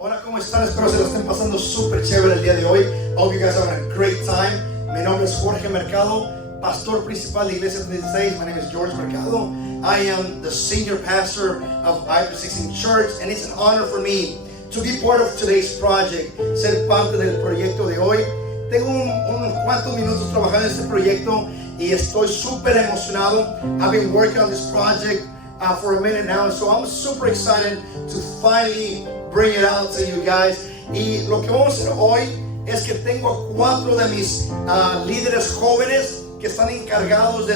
Hola, ¿cómo están? Espero se lo estén pasando súper chévere el día de hoy. I hope you guys are having a great time. Mi nombre es Jorge Mercado, pastor principal de Iglesia 36. My name is George Mercado. I am the senior pastor of I-316 Church, and it's an honor for me to be part of today's project, ser parte del proyecto de hoy. Tengo unos cuantos minutos trabajando en este proyecto y estoy súper emocionado. I've been working on this project for a minute now, and so I'm super excited to finally bring it out to you guys. Y lo que vamos a hacer hoy es que tengo a 4 de mis líderes jóvenes que están encargados de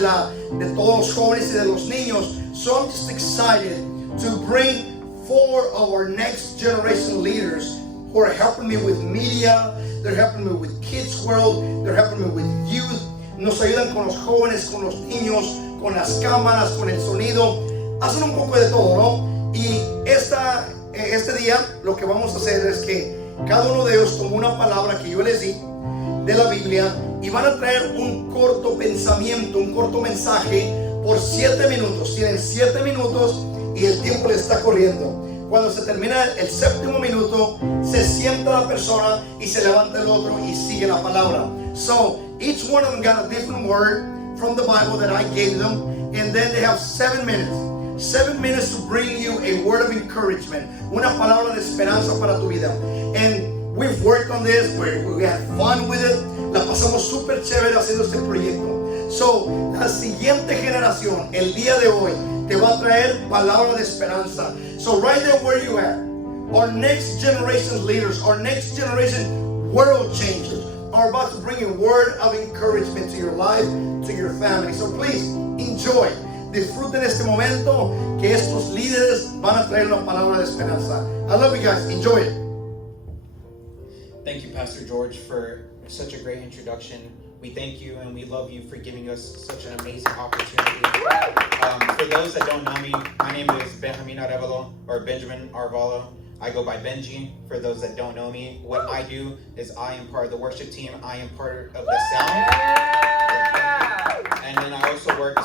todos los jóvenes y de los niños. So I'm just excited to bring 4 of our next generation leaders who are helping me with media, they're helping me with Kids World, they're helping me with youth. Nos ayudan con los jóvenes, con los niños, con las cámaras, con el sonido. Hacen un poco de todo, ¿no? Y este día lo que vamos a hacer es que cada uno de ellos tomó una palabra que yo les di de la Biblia y van a traer un corto pensamiento, un corto mensaje por 7 minutos. Tienen 7 minutos y el tiempo les está corriendo. Cuando se termina el 7º minuto, se sienta la persona y se levanta el otro y sigue la palabra. So, each one of them got a different word from the Bible that I gave them, and then they have 7 minutes. 7 minutes to bring you a word of encouragement, una palabra de esperanza para tu vida. And we've worked on this, we had fun with it, la pasamos súper chévere haciendo este proyecto. So, la siguiente generación, el día de hoy, te va a traer palabra de esperanza. So right there where you at, our next generation leaders, our next generation world changers are about to bring a word of encouragement to your life, to your family. So please, enjoy. Disfruten este momento que estos líderes van a traer una palabra de esperanza. I love you guys. Enjoy it. Thank you, Pastor George, for such a great introduction. We thank you and we love you for giving us such an amazing opportunity. For those that don't know me, my name is Benjamin Arevalo, or Benjamin Arvalo. I go by Benji. For those that don't know me, what I do is I am part of the worship team. I am part of the sound. And then I also work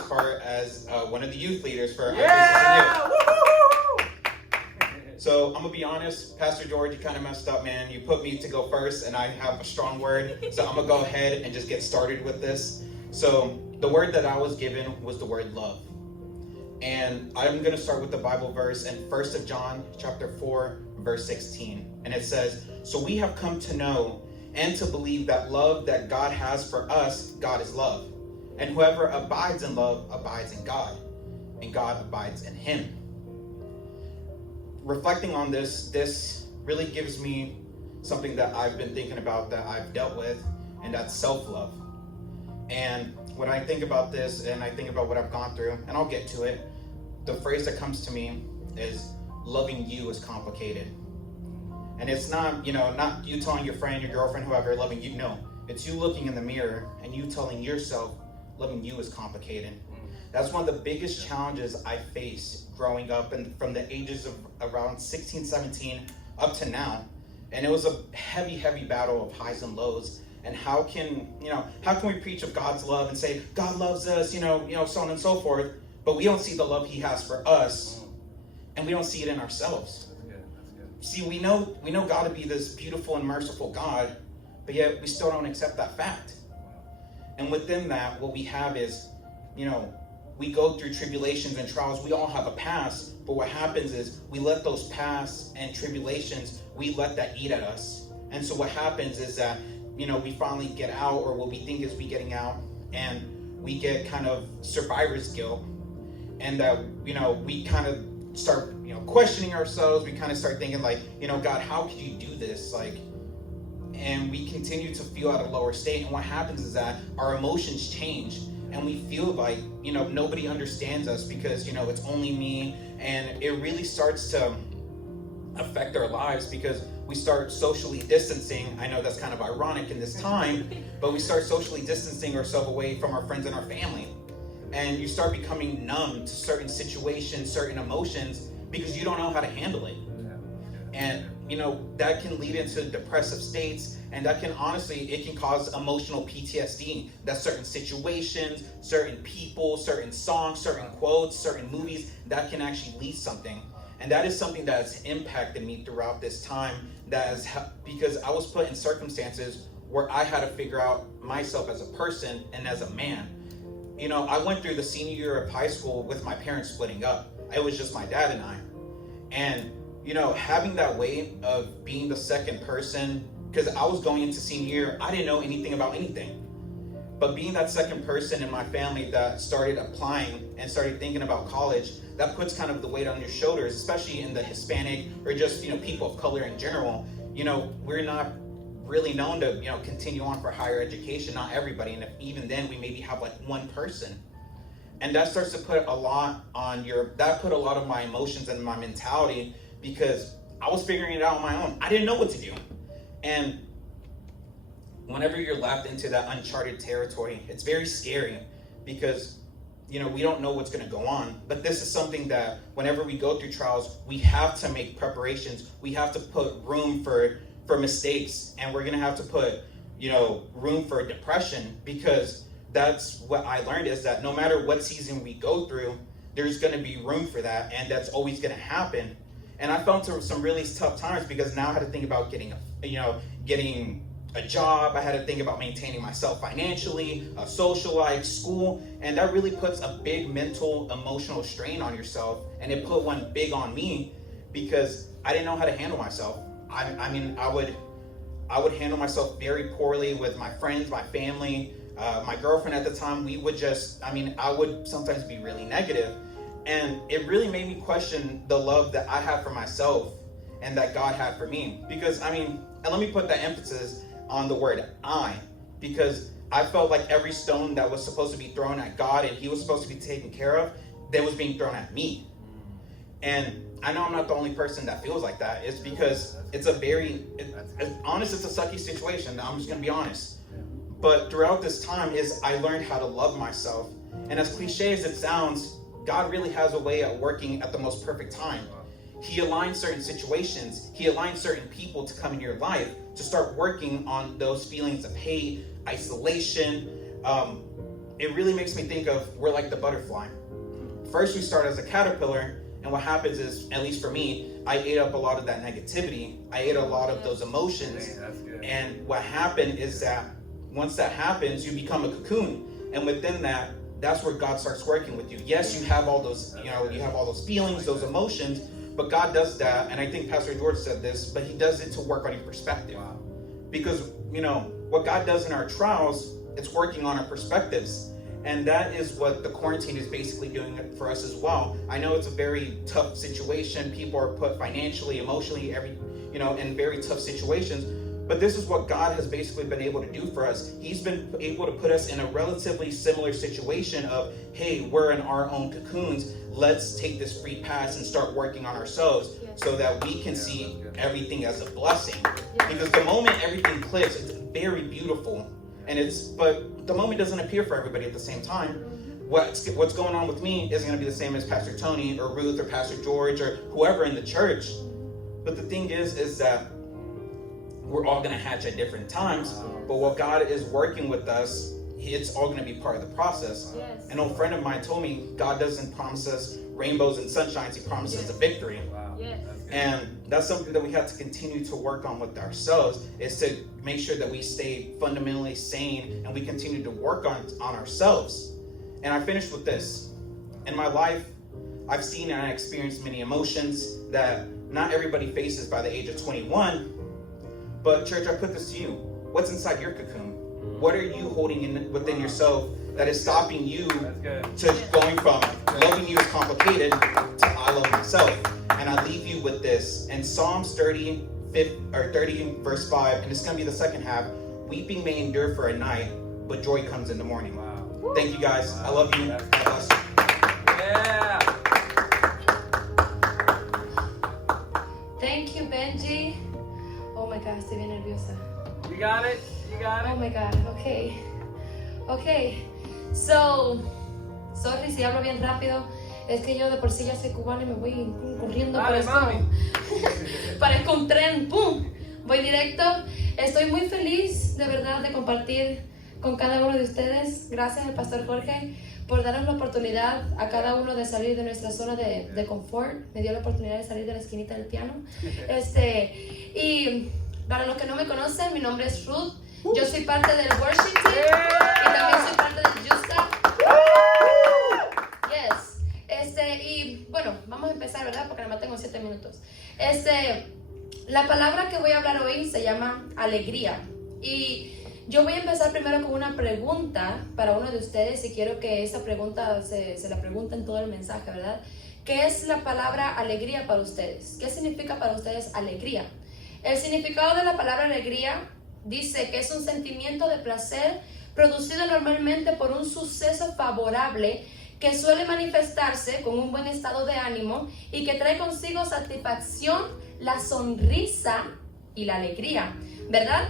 as one of the youth leaders for I-316 Youth. So I'm going to be honest, Pastor George, you kind of messed up, man. You put me to go first, and I have a strong word. So I'm going to go ahead and just get started with this. So the word that I was given was the word love. And I'm going to start with the Bible verse in 1 John chapter 4, verse 16. And it says, "So we have come to know and to believe that love that God has for us, God is love. And whoever abides in love abides in God, and God abides in him." Reflecting on this really gives me something that I've been thinking about, that I've dealt with, and that's self-love. And when I think about this and I think about what I've gone through, and I'll get to it, the phrase that comes to me is, loving you is complicated. And it's not you telling your friend, your girlfriend, whoever, loving you. No, it's you looking in the mirror and you telling yourself, loving you is complicated. That's one of the biggest challenges I faced growing up, and from the ages of around 16, 17 up to now. And it was a heavy, heavy battle of highs and lows. And how can we preach of God's love and say God loves us, so on and so forth, but we don't see the love he has for us, and we don't see it in ourselves. That's good. See, we know God to be this beautiful and merciful God, but yet we still don't accept that fact. And within that, what we have is, we go through tribulations and trials. We all have a past, but what happens is we let those pasts and tribulations, we let that eat at us. And so what happens is that, we finally get out, or what we think is we getting out, and we get kind of survivor's guilt. And that, we kind of start, questioning ourselves. We kind of start thinking like, God, how could you do this? And we continue to feel at a lower state. And what happens is that our emotions change, and we feel like, nobody understands us because, it's only me. And it really starts to affect our lives because we start socially distancing. I know that's kind of ironic in this time, but we start socially distancing ourselves away from our friends and our family. And you start becoming numb to certain situations, certain emotions, because you don't know how to handle it. And, that can lead into depressive states, and that can it can cause emotional PTSD. That certain situations, certain people, certain songs, certain quotes, certain movies, that can actually lead something. And that is something that has impacted me throughout this time, because I was put in circumstances where I had to figure out myself as a person and as a man. You know, I went through the senior year of high school with my parents splitting up. It was just my dad and I. And, you know, having that weight of being the second person, because I was going into senior year, I didn't know anything about anything. But being that second person in my family that started applying and started thinking about college, that puts kind of the weight on your shoulders, especially in the Hispanic or just, you know, people of color in general. You know, we're not really known to, you know, continue on for higher education, not everybody. And if even then we maybe have like one person. And that starts to put a lot on that put a lot of my emotions and my mentality, because I was figuring it out on my own. I didn't know what to do. And whenever you're left into that uncharted territory, it's very scary, because, you know, we don't know what's going to go on. But this is something that whenever we go through trials, we have to make preparations. We have to put room for mistakes, and we're going to have to put, you know, room for depression, because that's what I learned, is that no matter what season we go through, there's going to be room for that, and that's always going to happen. And I fell into some really tough times, because now I had to think about getting a job. I had to think about maintaining myself financially, a social life, school, and that really puts a big mental, emotional strain on yourself. And it put one big on me, because I didn't know how to handle myself. I mean, I would handle myself very poorly with my friends, my family, my girlfriend at the time. I would sometimes be really negative. And it really made me question the love that I have for myself and that God had for me. Because, and let me put that emphasis on the word I, because I felt like every stone that was supposed to be thrown at God and he was supposed to be taken care of, that was being thrown at me. And I know I'm not the only person that feels like that. It's because it's a sucky situation. I'm just going to be honest. But throughout this time I learned how to love myself. And as cliche as it sounds, God really has a way of working at the most perfect time. He aligns certain situations. He aligns certain people to come in your life to start working on those feelings of hate, isolation. It really makes me think of, we're like the butterfly. First we start as a caterpillar, and what happens is, at least for me, I ate up a lot of that negativity. I ate a lot of those emotions. And what happened is that once that happens, you become a cocoon. And within that, that's where God starts working with you. Yes, you have all those, you have all those feelings, those emotions, but God does that, and I think Pastor George said this, but he does it to work on your perspective. Wow. Because, what God does in our trials, it's working on our perspectives. And that is what the quarantine is basically doing for us as well. I know it's a very tough situation. People are put financially, emotionally, in very tough situations. But this is what God has basically been able to do for us. He's been able to put us in a relatively similar situation of, hey, we're in our own cocoons. Let's take this free pass and start working on ourselves so that we can see everything as a blessing. Because the moment everything clicks, it's very beautiful. But the moment doesn't appear for everybody at the same time. What's going on with me isn't going to be the same as Pastor Tony or Ruth or Pastor George or whoever in the church. But the thing is that we're all going to hatch at different times. But while God is working with us, it's all going to be part of the process. Yes. An old friend of mine told me God doesn't promise us rainbows and sunshines. He promises a victory. Wow. Yes. And that's something that we have to continue to work on with ourselves, is to make sure that we stay fundamentally sane and we continue to work on ourselves. And I finished with this. In my life, I've seen and I experienced many emotions that not everybody faces by the age of 21. But church, I put this to you. What's inside your cocoon? What are you holding within yourself that is stopping you to going from loving you is complicated to I love myself? And I leave you with this. In Psalms 30 verse 5, and it's going to be the second half, weeping may endure for a night, but joy comes in the morning. Wow. Thank you guys. Wow. I love you. God bless you. Yeah. Thank you, Benji. Oh my God, estoy bien nerviosa. You got it? You got it? Oh my God, okay. So, sorry si hablo bien rápido. Es que yo de por sí ya soy cubana y me voy corriendo por esto. Parezco un tren, ¡pum! Voy directo. Estoy muy feliz, de verdad, de compartir con cada uno de ustedes. Gracias al Pastor Jorge por darnos la oportunidad a cada uno de salir de nuestra zona de confort. Me dio la oportunidad de salir de la esquinita del piano. Y para los que no me conocen, mi nombre es Ruth. Yo soy parte del worship team y también soy parte del Youth Staff. Yes. Y bueno, vamos a empezar, ¿verdad? Porque nada más tengo 7 minutos. La palabra que voy a hablar hoy se llama alegría. Y yo voy a empezar primero con una pregunta para uno de ustedes y quiero que esa pregunta se la pregunten todo el mensaje, ¿verdad? ¿Qué es la palabra alegría para ustedes? ¿Qué significa para ustedes alegría? El significado de la palabra alegría dice que es un sentimiento de placer producido normalmente por un suceso favorable que suele manifestarse con un buen estado de ánimo y que trae consigo satisfacción, la sonrisa y la alegría, ¿verdad?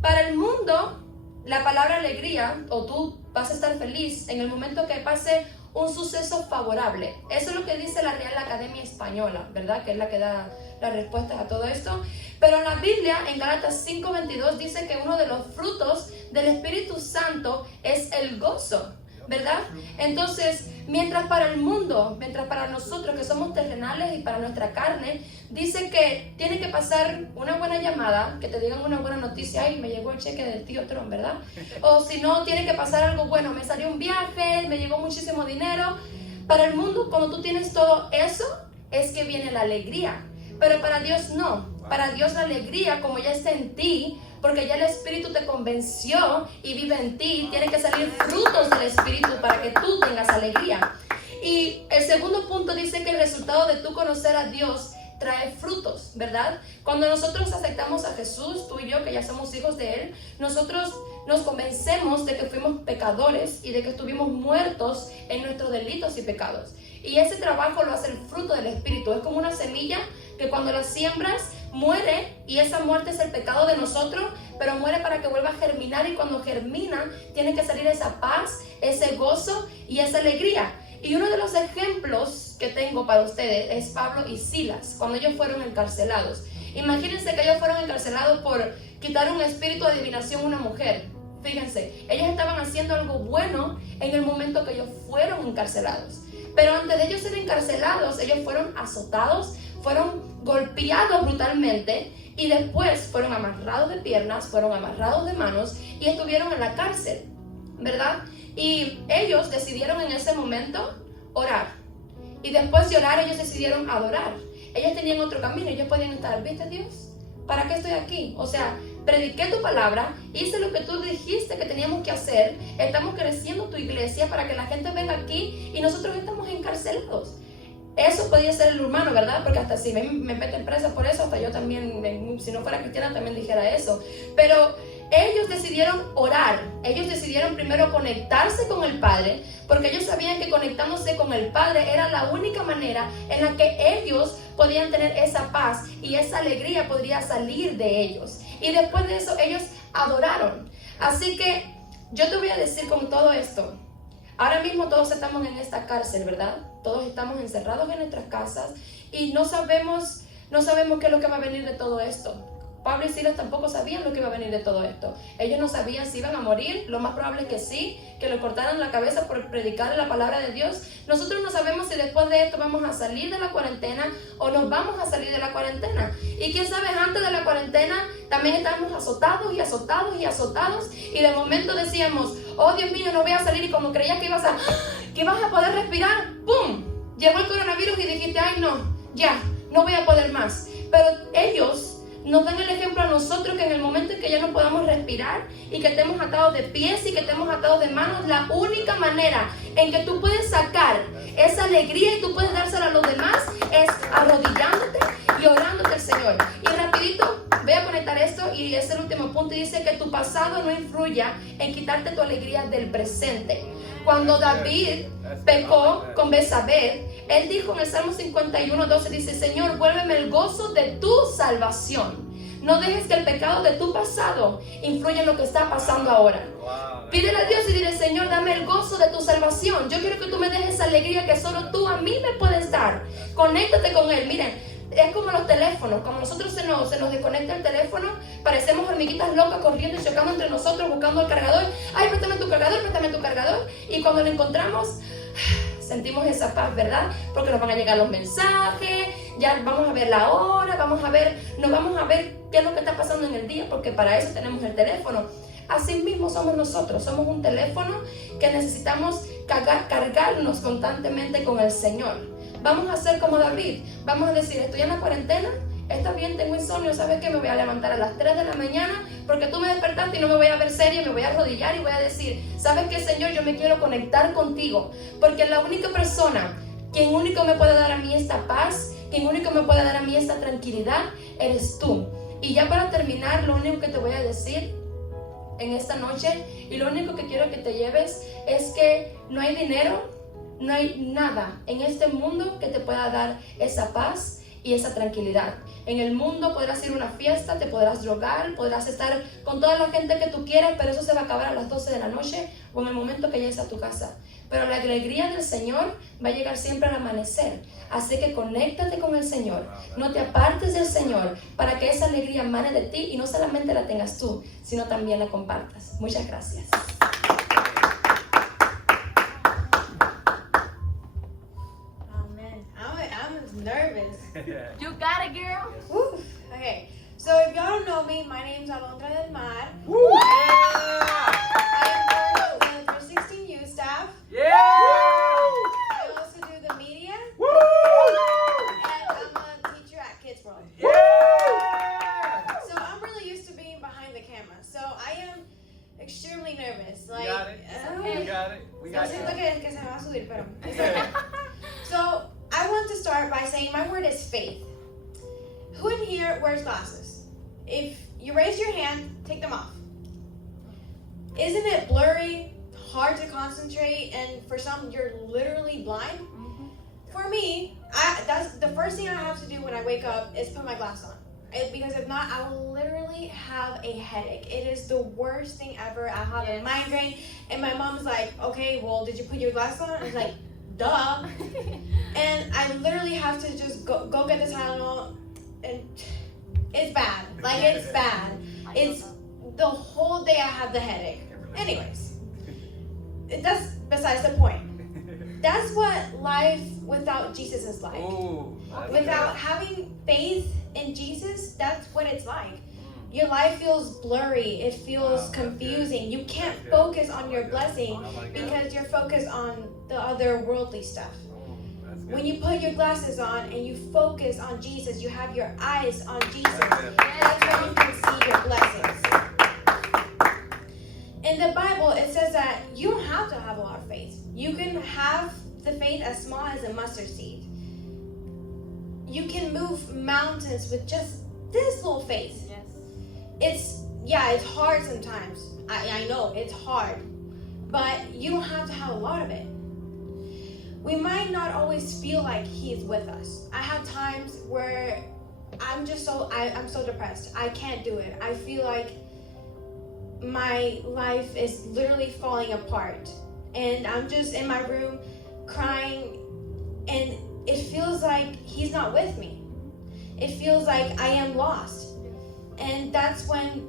Para el mundo, la palabra alegría, o tú vas a estar feliz en el momento que pase un suceso favorable. Eso es lo que dice la Real Academia Española, ¿verdad? Que es la que da las respuestas a todo esto. Pero en la Biblia, en Gálatas 5:22, dice que uno de los frutos del Espíritu Santo es el gozo, ¿verdad? Entonces, mientras para el mundo, mientras para nosotros que somos terrenales y para nuestra carne, dice que tiene que pasar una buena llamada, que te digan una buena noticia, ay, me llegó el cheque del tío Trump, ¿verdad? O si no, tiene que pasar algo bueno, me salió un viaje, me llegó muchísimo dinero. Para el mundo, cuando tú tienes todo eso, es que viene la alegría. Pero para Dios no. Para Dios la alegría, como ya está en ti, porque ya el Espíritu te convenció y vive en ti, tiene que salir frutos del Espíritu para que tú tengas alegría. Y el segundo punto dice que el resultado de tú conocer a Dios trae frutos, ¿verdad? Cuando nosotros aceptamos a Jesús, tú y yo que ya somos hijos de Él, nosotros nos convencemos de que fuimos pecadores y de que estuvimos muertos en nuestros delitos y pecados. Y ese trabajo lo hace el fruto del Espíritu. Es como una semilla que cuando la siembras muere, y esa muerte es el pecado de nosotros, pero muere para que vuelva a germinar, y cuando germina tiene que salir esa paz, ese gozo y esa alegría. Y uno de los ejemplos que tengo para ustedes es Pablo y Silas, cuando ellos fueron encarcelados. Imagínense que ellos fueron encarcelados por quitar un espíritu de adivinación a una mujer. Fíjense, ellos estaban haciendo algo bueno en el momento que ellos fueron encarcelados. Pero antes de ellos ser encarcelados, ellos fueron azotados, fueron golpeados brutalmente y después fueron amarrados de piernas, fueron amarrados de manos y estuvieron en la cárcel, ¿verdad? Y ellos decidieron en ese momento orar. Y después de orar, ellos decidieron adorar. Ellos tenían otro camino. Ellos podían estar, ¿viste Dios? ¿Para qué estoy aquí? O sea, prediqué tu palabra, hice lo que tú dijiste que teníamos que hacer, estamos creciendo tu iglesia para que la gente venga aquí y nosotros estamos encarcelados. Eso podía ser el humano, ¿verdad? Porque hasta si me meten presa por eso, hasta yo también, si no fuera cristiana, también dijera eso. Pero ellos decidieron orar. Ellos decidieron primero conectarse con el Padre, porque ellos sabían que conectándose con el Padre era la única manera en la que ellos podían tener esa paz y esa alegría podría salir de ellos. Y después de eso, ellos adoraron. Así que yo te voy a decir con todo esto, ahora mismo todos estamos en esta cárcel, ¿verdad? Todos estamos encerrados en nuestras casas y no sabemos qué es lo que va a venir de todo esto. Pablo y Silas tampoco sabían lo que iba a venir de todo esto. Ellos no sabían si iban a morir, lo más probable es que sí, que le cortaran la cabeza por predicar la palabra de Dios. Nosotros no sabemos si después de esto vamos a salir de la cuarentena o nos vamos a salir de la cuarentena. Y quién sabe, antes de la cuarentena también estábamos azotados y azotados y azotados y de momento decíamos, oh Dios mío, no voy a salir, y como creías que ibas a poder respirar, ¡pum! Llegó el coronavirus y dijiste, ay no, ya, no voy a poder más. Pero ellos nos dan el ejemplo a nosotros que en el momento en que ya no podamos respirar y que estemos atados de pies y que estemos atados de manos, la única manera en que tú puedes sacar esa alegría y tú puedes dársela a los demás es arrodillándote y orándote al Señor. Y rapidito voy a conectar esto y es el último punto, y dice que tu pasado no influya en quitarte tu alegría del presente. Cuando David pecó con Betsabé, él dijo en el Salmo 51:12, dice, Señor, vuélveme el gozo de tu salvación. No dejes que el pecado de tu pasado influya en lo que está pasando ahora. Pídele a Dios y dile, Señor, dame el gozo de tu salvación. Yo quiero que tú me dejes esa alegría que solo tú a mí me puedes dar. Conéctate con Él. Miren, Es como los teléfonos, cuando nosotros se nos desconecta el teléfono, parecemos hormiguitas locas corriendo y chocando entre nosotros buscando el cargador. Ay, préstame tu cargador. Y cuando lo encontramos, sentimos esa paz, ¿verdad? Porque nos van a llegar los mensajes, ya vamos a ver la hora, nos vamos a ver qué es lo que está pasando en el día, porque para eso tenemos el teléfono. Así mismo somos nosotros, somos un teléfono que necesitamos cargarnos constantemente con el Señor. Vamos a hacer como David, vamos a decir, estoy en la cuarentena, está bien, tengo insomnio, ¿sabes qué? Me voy a levantar a las 3 de la mañana porque tú me despertaste y no me voy a ver seria, me voy a arrodillar y voy a decir, ¿sabes qué, Señor? Yo me quiero conectar contigo, porque la única persona, quien único me puede dar a mí esta paz, quien único me puede dar a mí esta tranquilidad, eres tú. Y ya para terminar, lo único que te voy a decir en esta noche y lo único que quiero que te lleves es que no hay dinero, no hay nada en este mundo que te pueda dar esa paz y esa tranquilidad. En el mundo podrás ir a una fiesta, te podrás drogar, podrás estar con toda la gente que tú quieras, pero eso se va a acabar a las 12 de la noche o en el momento que llegues a tu casa. Pero la alegría del Señor va a llegar siempre al amanecer. Así que conéctate con el Señor, no te apartes del Señor para que esa alegría emane de ti y no solamente la tengas tú, sino también la compartas. Muchas gracias. I'm nervous. You got it, girl. Woo. Okay, so if y'all don't know me, my name's Alondra del Mar. I am part of the 316 youth staff. Yeah! I also do the media. And I'm a teacher at Kids World. Yeah! So I'm really used to being behind the camera. So I am extremely nervous. Like, You got it. You got it. We got Look you. at que se me va a subir, pero it's okay. So I want to start by saying my word is faith. Who in here wears glasses? If you raise your hand, take them off. Isn't it blurry, hard to concentrate, and for some you're literally blind? For me, that's the first thing I have to do when I wake up is put my glasses on. Because if not, I will literally have a headache. It is the worst thing ever. I have a migraine, and my mom's like, "Okay, well, did you put your glasses on?" I was like, "Duh." And I literally have to just go get the Tylenol, and it's bad. Like, it's bad. It's the whole day I have the headache. Anyways, that's besides the point. That's what life without Jesus is like. Ooh, that's Without good. having faith in Jesus, that's what it's like. Your life feels blurry. It feels Wow, that's confusing. good. You can't That's good. focus I on like your that. blessing I like that. because you're focused on the other worldly stuff. Ooh, that's good. When you put your glasses on and you focus on Jesus, you have your eyes on Jesus. That's it. That's when you can see your blessings. In the Bible, it says that you don't have to have a lot of faith. You can have the faith as small as a mustard seed. You can move mountains with just this little faith. Yes. It's hard sometimes. I know it's hard, but you don't have to have a lot of it. We might not always feel like He is with us. I have times where I'm so depressed. I can't do it. I feel like my life is literally falling apart, and I'm just in my room crying, and it feels like He's not with me. It feels like I am lost, and that's when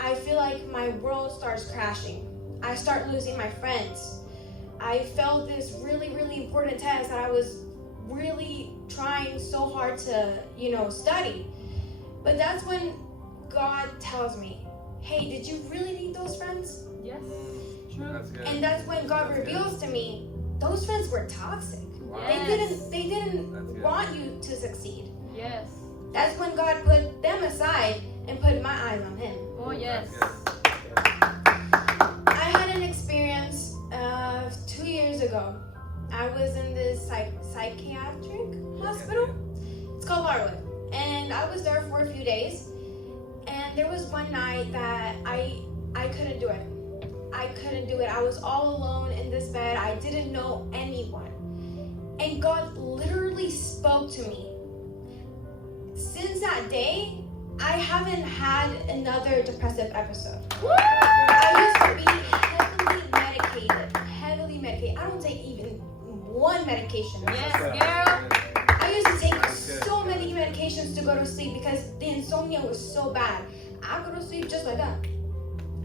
I feel like my world starts crashing. I start losing my friends. I failed this really, really important test that I was really trying so hard to, study. But that's when God tells me, hey, did you really need those friends? Yes. That's good. And that's when God That's good. reveals to me, those friends were toxic. Wow. Yes. They didn't That's good. want you to succeed. Yes. That's when God put them aside and put my eyes on Him. Oh, yes. That's good. I had an experience 2 years ago. I was in this psychiatric hospital. It's called Barwood. And I was there for a few days. And there was one night that I couldn't do it. I couldn't do it. I was all alone in this bed. I didn't know anyone. And God literally spoke to me. Since that day, I haven't had another depressive episode. I used to be heavily medicated. I don't take even one medication. Yes, That's good. girl. I I used to take That's good. so many medications to go to sleep because the insomnia was so bad. I go to sleep just like that.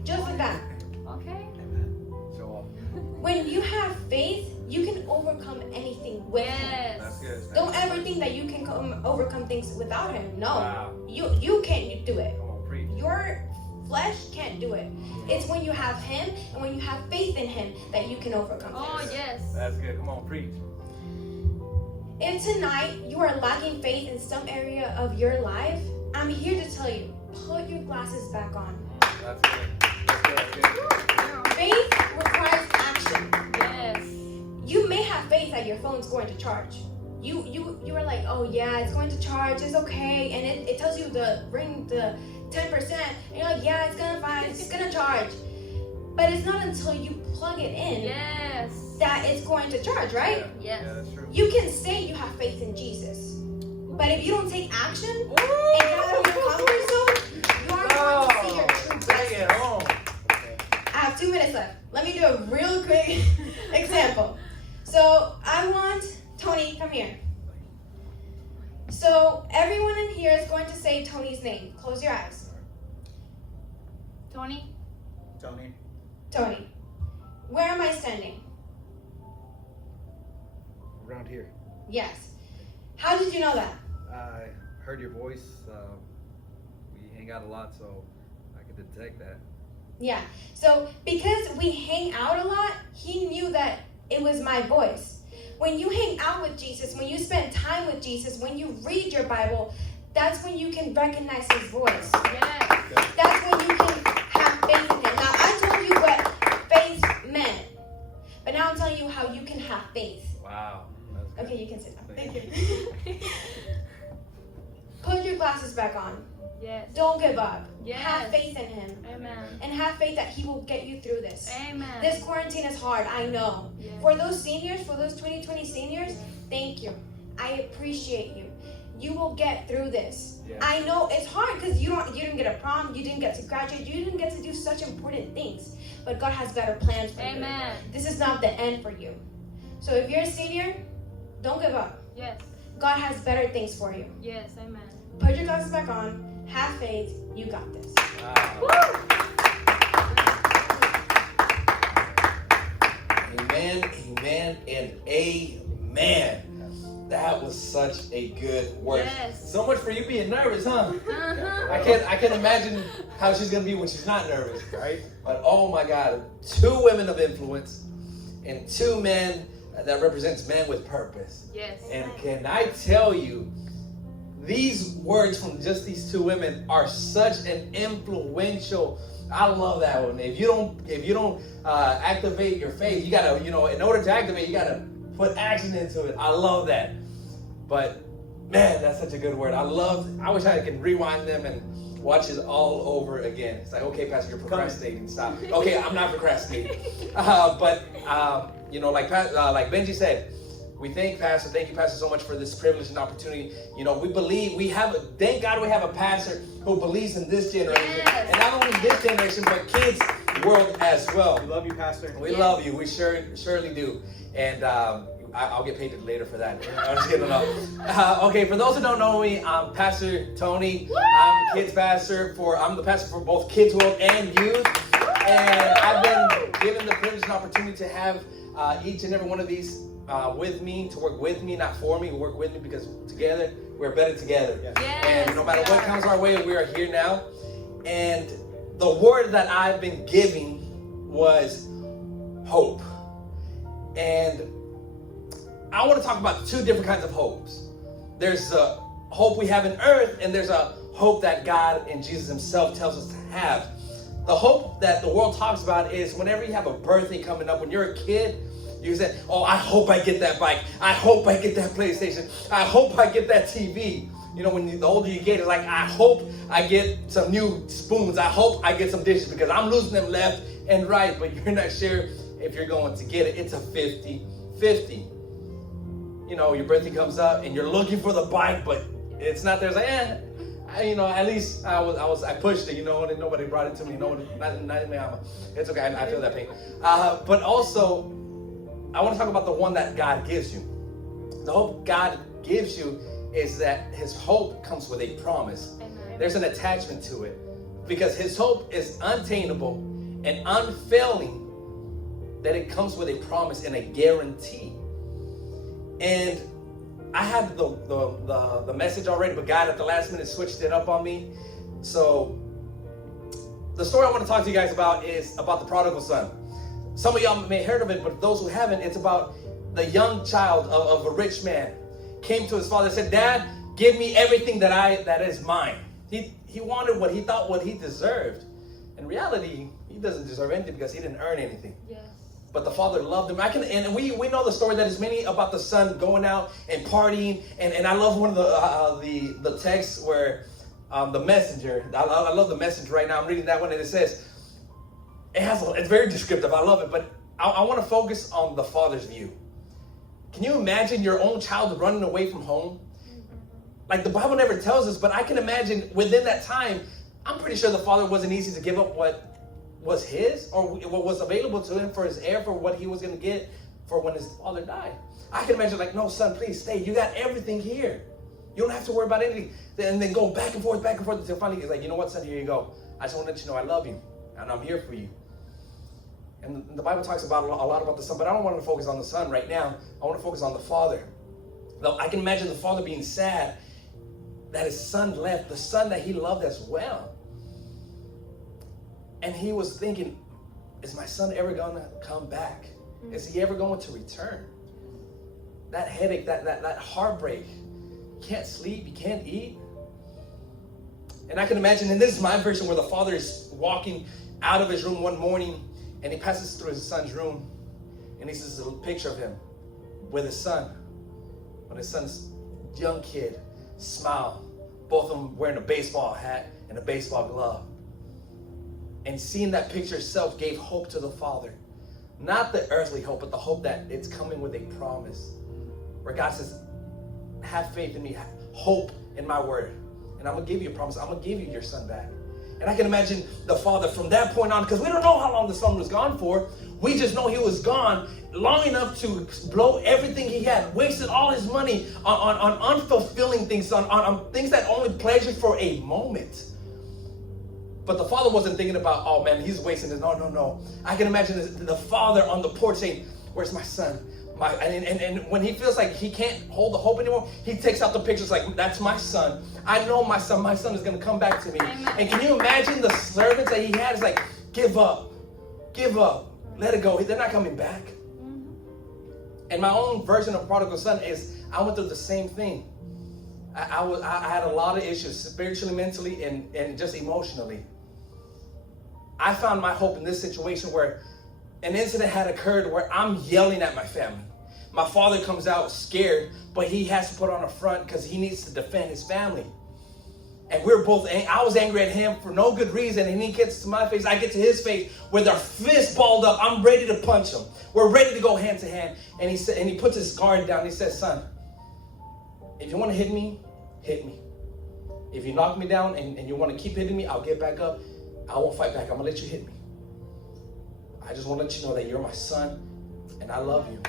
Just like that. Okay. Show off. When you have faith, you can overcome anything with him. That's Yes. good. Don't ever think that you can overcome things without him. No. Wow. You can't do it. Come on, preach. Your flesh can't do it. It's when you have him and when you have faith in him that you can overcome Oh, things. yes. That's good. Come on, preach. If tonight you are lacking faith in some area of your life, I'm here to tell you, put your glasses back on. That's good. That's good. That's good. Faith requires action. Yes. You may have faith that your phone's going to charge. You are like, oh yeah, it's going to charge, it's okay, and it tells you to ring the 10%, and you're like, yeah, it's gonna charge. But it's not until you plug it in Yes. that it's going to charge, right? Yes. Yeah, that's true. You can say you have faith in Jesus, but if you don't take action and get out of your comfort zone, you are going to see your true Bring it blessings. home. I have 2 minutes left. Let me do a real quick example. So I want Tony, come here. So everyone in here is going to say Tony's name. Close your eyes. Tony. Tony. Tony. Where am I standing? Around here. Yes. How did you know that? I heard your voice. We hang out a lot, so I could detect that. Yeah. So because we hang out a lot, he knew that it was my voice. When you hang out with Jesus, when you spend time with Jesus, when you read your Bible, that's when you can recognize his voice. Yes. That's when you can have faith in him. Now, I told you what faith meant, but now I'm telling you how you can have faith. Wow. That's good. Okay, you can sit down. Thank you. Put your glasses back on. Yes. Don't give up. Yes. Have faith in him. Amen. And have faith that he will get you through this. Amen. This quarantine is hard, I know. Yes. For those seniors, for those 2020 seniors, thank you. I appreciate you. You will get through this. Yeah. I know it's hard because you didn't get a prom, you didn't get to graduate, you didn't get to do such important things. But God has better plans for you. Amen. This is not the end for you. So if you're a senior, don't give up. Yes. God has better things for you. Yes. Amen. Put your glasses back on. Have faith. You got this. Wow. Amen, amen, and amen. That was such a good word. Yes. So much for you being nervous, huh? Uh-huh. I can imagine how she's gonna be when she's not nervous, right? But oh my God, 2 women of influence and 2 men that represents men with purpose. Yes. And can I tell you, these words from just these 2 women are such an influential. I love that one. If you don't activate your faith, you gotta, in order to activate, you gotta put action into it. I love that. But man, that's such a good word. I wish I could rewind them and watch it all over again. It's like, okay, Pastor, you're procrastinating. Stop. Okay, I'm not procrastinating. But like Benji said, thank you, Pastor, so much for this privilege and opportunity. Thank God we have a pastor who believes in this generation. Yes. And not only this generation, but kids' world as well. We love you, Pastor. We love you. We surely do. And I'll get paid later for that. I'm just kidding. Okay, for those who don't know me, I'm Pastor Tony. I'm the kids pastor I'm the pastor for both Kids World and Youth. And I've been given the privilege and opportunity to have each and every one of these with me, to work with me, not for me, work with me, because together we're better together. Yes. And no matter what comes our way, we are here now. And the word that I've been giving was hope. And I want to talk about 2 different kinds of hopes. There's a hope we have in earth, and there's a hope that God and Jesus himself tells us to have. The hope that the world talks about is whenever you have a birthday coming up, when you're a kid, you say, oh, I hope I get that bike. I hope I get that PlayStation. I hope I get that TV. The older you get, it's like, I hope I get some new spoons. I hope I get some dishes because I'm losing them left and right, but you're not sure if you're going to get it. It's a 50-50. Your birthday comes up and you're looking for the bike, but it's not there. It's like, at least I pushed it, and nobody brought it to me. It's okay, I feel that pain. But also, I want to talk about the one that God gives you. The hope God gives you is that his hope comes with a promise. There's an attachment to it because his hope is unattainable and unfailing, that it comes with a promise and a guarantee. And I had the message already, but God at the last minute switched it up on me. So the story I want to talk to you guys about is about the prodigal son. Some of y'all may have heard of it, but those who haven't, it's about the young child of a rich man came to his father and said, "Dad, give me everything that is mine." He wanted what he thought what he deserved. In reality, he doesn't deserve anything because he didn't earn anything. Yes. But the father loved him. And we know the story that is many about the son going out and partying. And I love one of the texts where the messenger. I love the message right now. I'm reading that one and it says, it's very descriptive. I love it. But I want to focus on the father's view. Can you imagine your own child running away from home? Like the Bible never tells us, but I can imagine within that time, I'm pretty sure the father wasn't easy to give up what was his or what was available to him for his heir, for what he was going to get for when his father died. I can imagine like, "No, son, please stay. You got everything here. You don't have to worry about anything." And then go back and forth until finally he's like, "You know what, son, here you go. I just want to let you know I love you and I'm here for you." And the Bible talks about a lot about the son, but I don't want to focus on the son right now. I want to focus on the father. Now, I can imagine the father being sad that his son left, the son that he loved as well. And he was thinking, is my son ever going to come back? Is he ever going to return? That headache, that heartbreak. You can't sleep, you can't eat. And I can imagine, and this is my version, where the father is walking out of his room one morning and he passes through his son's room and he sees a picture of him with his son. When his son's young kid, smile, both of them wearing a baseball hat and a baseball glove. And seeing that picture itself gave hope to the father. Not the earthly hope, but the hope that it's coming with a promise. Where God says, have faith in me, have hope in my word. And I'm going to give you a promise. I'm going to give you your son back. And I can imagine the father from that point on, because we don't know how long the son was gone for. We just know he was gone long enough to blow everything he had, wasted all his money on unfulfilling things, on things that only pleasure for a moment. But the father wasn't thinking about, "Oh man, he's wasting this." No. I can imagine the father on the porch saying, "Where's my son?" And when he feels like he can't hold the hope anymore, he takes out the pictures like, "That's my son. I know my son is going to come back to me." And can you imagine the servants that he had? Is like, give up, let it go. They're not coming back. And my own version of prodigal son is, I went through the same thing. I had a lot of issues spiritually, mentally, and just emotionally. I found my hope in this situation where an incident had occurred where I'm yelling at my family. My father comes out scared, but he has to put on a front because he needs to defend his family. And we're both, I was angry at him for no good reason, and he gets to my face, I get to his face with our fists balled up. I'm ready to punch him. We're ready to go hand to hand. And he puts his guard down. He says, "Son, if you want to hit me, hit me. If you knock me down and you want to keep hitting me, I'll get back up. I won't fight back. I'm going to let you hit me. I just want to let you know that you're my son and I love you."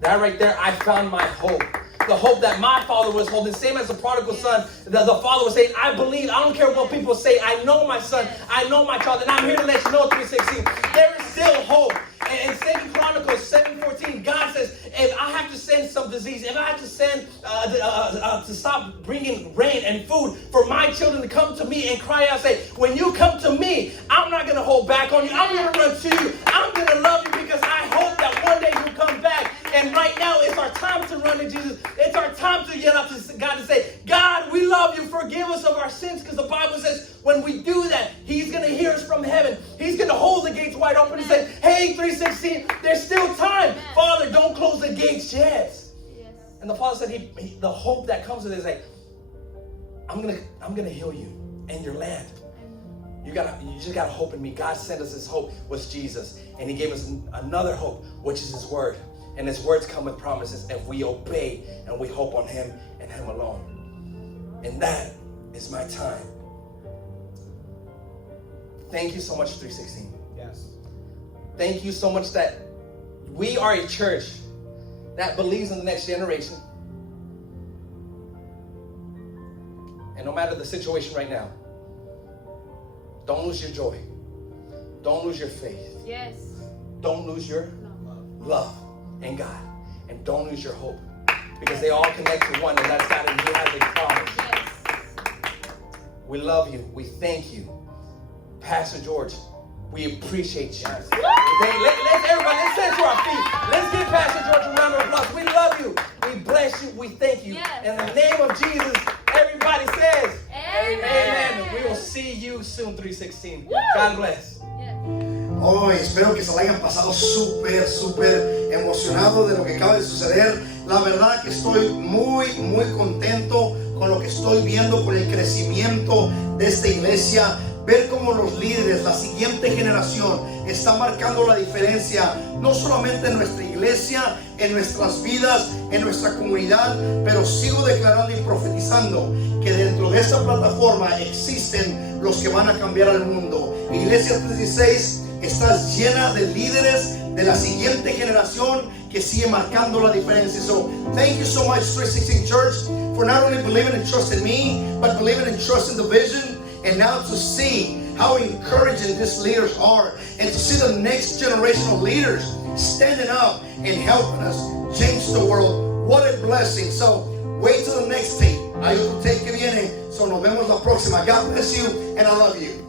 That right there, I found my hope. The hope that my father was holding, same as the prodigal son. The father was saying, "I believe, I don't care what people say. I know my son. I know my child. And I'm here to let you know, 316, there is still hope." And in 2 Chronicles 7:14, God says, if I have to send some disease, if I have to send to stop bringing rain and food for my children to come to me and cry out, say, when you come to me, I'm not going to hold back on you. I'm going to run to you. I'm going to love you because I hope that one day you'll come back. And right now, it's our time to run to Jesus. It's our time to yell out to God and say, "God, we love you. Forgive us of our sins." Because the Bible says when we do that, He's going to hear us from heaven. He's going to hold the gates wide open and say, "Hey, 316, there's still time. Father, don't close the gates yet." Yes. And the Father said, the hope that comes with it is like, I'm gonna heal you and your land. You just gotta hope in me. God sent us His hope was Jesus, and He gave us another hope, which is His word. And His words come with promises if we obey and we hope on Him and Him alone. And that is my time. Thank you so much, 316. Yes. Thank you so much that we are a church that believes in the next generation. And no matter the situation right now, don't lose your joy. Don't lose your faith. Yes. Don't lose your love in God. And don't lose your hope. Because they all connect to one, and that's God, and He has a promise. Yes. We love you. We thank you. Pastor George, we appreciate you. Let's stand to our feet. Let's give Pastor George a round of applause. We love you. We bless you. We thank you. Yes. In the name of Jesus, everybody says, Amen. Amen. We will see you soon, 316. God bless. Yes. Oh, espero que se la hayan pasado súper emocionado de lo que acaba de suceder. La verdad que estoy muy contento con lo que estoy viendo, con el crecimiento de esta iglesia. Ver cómo los líderes, la siguiente generación, está marcando la diferencia, no solamente en nuestra iglesia, en nuestras vidas, en nuestra comunidad, pero sigo declarando y profetizando que dentro de esta plataforma existen los que van a cambiar al mundo. Iglesia 316, estás llena de líderes de la siguiente generación que sigue marcando la diferencia. So, thank you so much, 316 Church, for not only believing and trusting me, but believing and trusting the vision. And now to see how encouraging these leaders are, and to see the next generation of leaders standing up and helping us change the world. What a blessing. So wait till the next tape. Hay otro tape que viene. So nos vemos la próxima. God bless you and I love you.